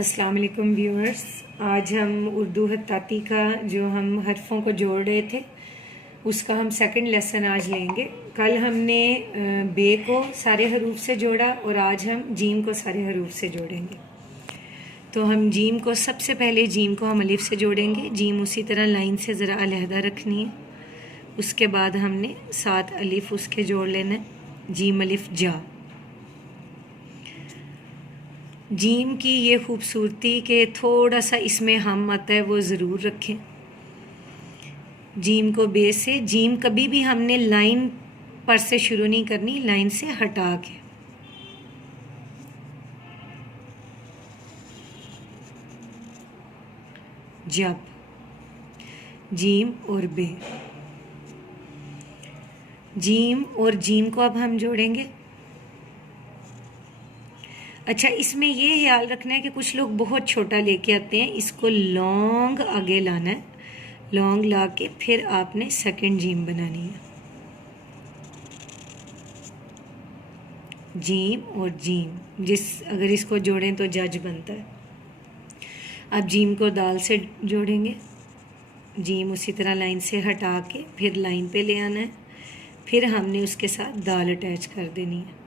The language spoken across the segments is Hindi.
अस्सलाम वालेकुम व्यूअर्स। आज हम उर्दू खत्ताती का जो हम हरफों को जोड़ रहे थे उसका हम सेकंड लेसन आज लेंगे। कल हमने बे को सारे हरूफ से जोड़ा और आज हम जीम को सारे हरूफ से जोड़ेंगे। तो हम जीम को सबसे पहले जीम को हम अलिफ से जोड़ेंगे। जीम उसी तरह लाइन से ज़रा अलहदा रखनी है। उसके बाद हमने 7 अलिफ उसके जोड़ लेना है। जीम अलिफ जा। जीम की ये खूबसूरती के थोड़ा सा इसमें हम आता है वो ज़रूर रखें। जीम को बे से, जीम कभी भी हमने लाइन पर से शुरू नहीं करनी, लाइन से हटा के। जब जीम और बे, जीम और जीम को अब हम जोड़ेंगे। अच्छा, इसमें ये ख्याल रखना है कि कुछ लोग बहुत छोटा लेके आते हैं, इसको लॉन्ग आगे लाना है। लॉन्ग ला के फिर आपने सेकंड जीम बनानी है। जीम और जीम अगर इसको जोड़ें तो जज बनता है। अब जीम को दाल से जोड़ेंगे। जीम उसी तरह लाइन से हटा के फिर लाइन पे ले आना है। फिर हमने उसके साथ दाल अटैच कर देनी है।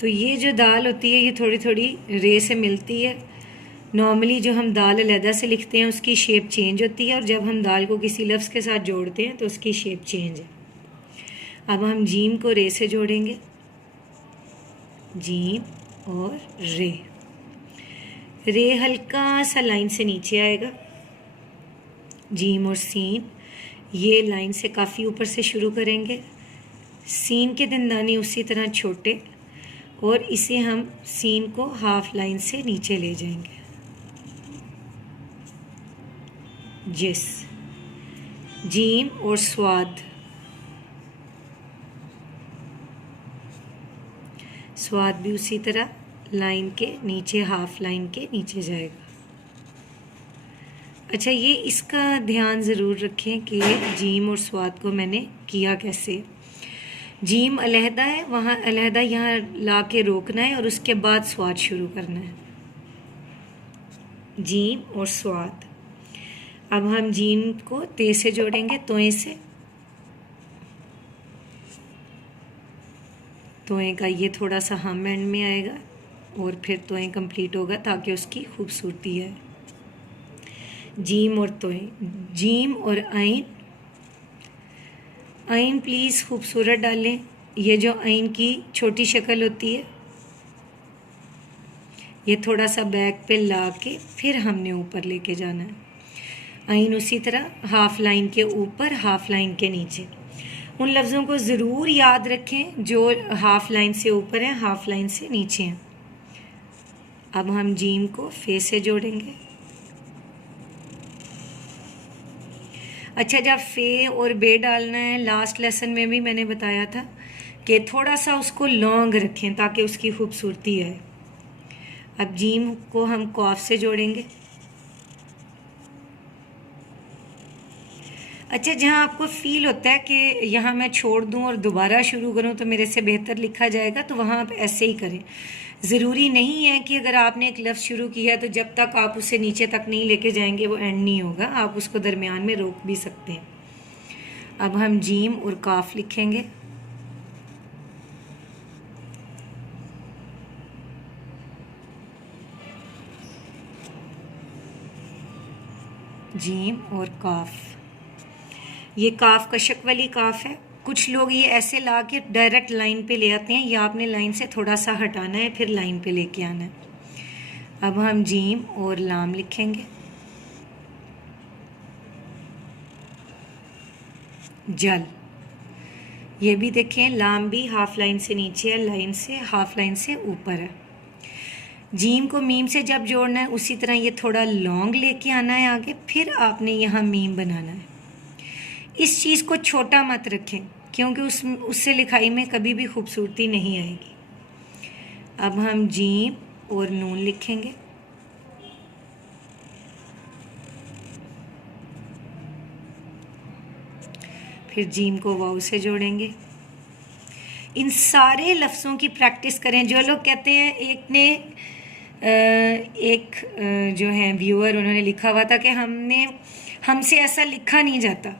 तो ये जो दाल होती है ये थोड़ी थोड़ी रे से मिलती है। नॉर्मली जो हम दाल अलहदा से लिखते हैं उसकी शेप चेंज होती है, और जब हम दाल को किसी लफ्ज़ के साथ जोड़ते हैं तो उसकी शेप चेंज है। अब हम जीम को रे से जोड़ेंगे। जीम और रे। रे हल्का सा लाइन से नीचे आएगा। जीम और सीन ये लाइन से काफ़ी ऊपर से शुरू करेंगे। सीन के दंदानी उसी तरह छोटे, और इसे हम सीन को हाफ लाइन से नीचे ले जाएंगे। जिस। जीम और स्वाद। स्वाद भी उसी तरह लाइन के नीचे, हाफ लाइन के नीचे जाएगा। अच्छा, ये इसका ध्यान ज़रूर रखें कि जीम और स्वाद को मैंने किया कैसे। जीम अलहदा है, वहाँ अलहदा यहाँ ला के रोकना है और उसके बाद स्वाद शुरू करना है। जीम और स्वाद। अब हम जीम को ते से जोड़ेंगे, तोए से। तोए का ये थोड़ा सा हम एंड में आएगा और फिर तोए कंप्लीट होगा ताकि उसकी खूबसूरती है। जीम और तोए। जीम और आइन। आइन प्लीज़ खूबसूरत डालें। ये जो आइन की छोटी शक्ल होती है ये थोड़ा सा बैक पे ला के फिर हमने ऊपर लेके जाना है। आइन उसी तरह हाफ लाइन के ऊपर, हाफ लाइन के नीचे। उन लफ्ज़ों को ज़रूर याद रखें जो हाफ लाइन से ऊपर हैं, हाफ लाइन से नीचे हैं। अब हम जीम को फे से जोड़ेंगे। अच्छा, जब फे और बे डालना है, लास्ट लेसन में भी मैंने बताया था कि थोड़ा सा उसको लॉन्ग रखें ताकि उसकी खूबसूरती है। अब जीम को हम कॉफ से जोड़ेंगे। अच्छा, जहाँ आपको फील होता है कि यहाँ मैं छोड़ दूँ और दोबारा शुरू करूँ तो मेरे से बेहतर लिखा जाएगा, तो वहाँ आप ऐसे ही करें। ज़रूरी नहीं है कि अगर आपने एक लफ्ज़ शुरू किया तो जब तक आप उसे नीचे तक नहीं लेके जाएंगे वो एंड नहीं होगा। आप उसको दरमियान में रोक भी सकते हैं। अब हम जीम और काफ लिखेंगे। जीम और काफ। ये काफ कशक वाली काफ है। कुछ लोग ये ऐसे ला के डायरेक्ट लाइन पे ले आते हैं, या आपने लाइन से थोड़ा सा हटाना है फिर लाइन पे लेके आना है। अब हम जीम और लाम लिखेंगे। जल। ये भी देखें, लाम भी हाफ लाइन से नीचे है, लाइन से हाफ लाइन से ऊपर है। जीम को मीम से जब जोड़ना है उसी तरह ये थोड़ा लॉन्ग लेके आना है आगे, फिर आपने यहाँ मीम बनाना है। इस चीज़ को छोटा मत रखें क्योंकि उससे लिखाई में कभी भी खूबसूरती नहीं आएगी। अब हम जीम और नून लिखेंगे। फिर जीम को वाव से जोड़ेंगे। इन सारे लफ्ज़ों की प्रैक्टिस करें। जो लोग कहते हैं एक ने एक जो है व्यूअर, उन्होंने लिखा हुआ था कि हमसे ऐसा लिखा नहीं जाता,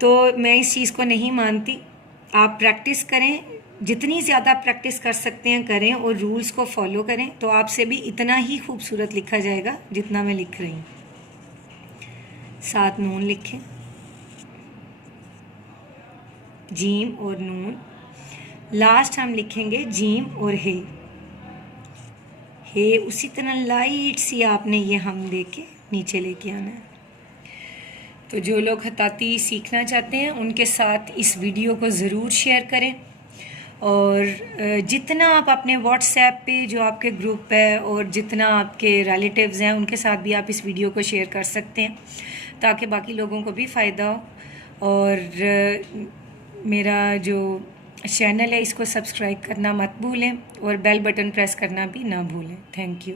तो मैं इस चीज़ को नहीं मानती। आप प्रैक्टिस करें, जितनी ज़्यादा प्रैक्टिस कर सकते हैं करें, और रूल्स को फॉलो करें, तो आपसे भी इतना ही खूबसूरत लिखा जाएगा जितना मैं लिख रही हूँ। 7 नून लिखें, जीम और नून। लास्ट हम लिखेंगे जीम और हे। उसी तरह लाइट सी आपने ये हम देके नीचे लेके आना है। तो जो लोग खताती सीखना चाहते हैं उनके साथ इस वीडियो को ज़रूर शेयर करें, और जितना आप अपने व्हाट्सएप पे जो आपके ग्रुप है और जितना आपके रिलेटिव्स हैं उनके साथ भी आप इस वीडियो को शेयर कर सकते हैं, ताकि बाकी लोगों को भी फ़ायदा हो। और मेरा जो चैनल है इसको सब्सक्राइब करना मत भूलें, और बेल बटन प्रेस करना भी ना भूलें। Thank you.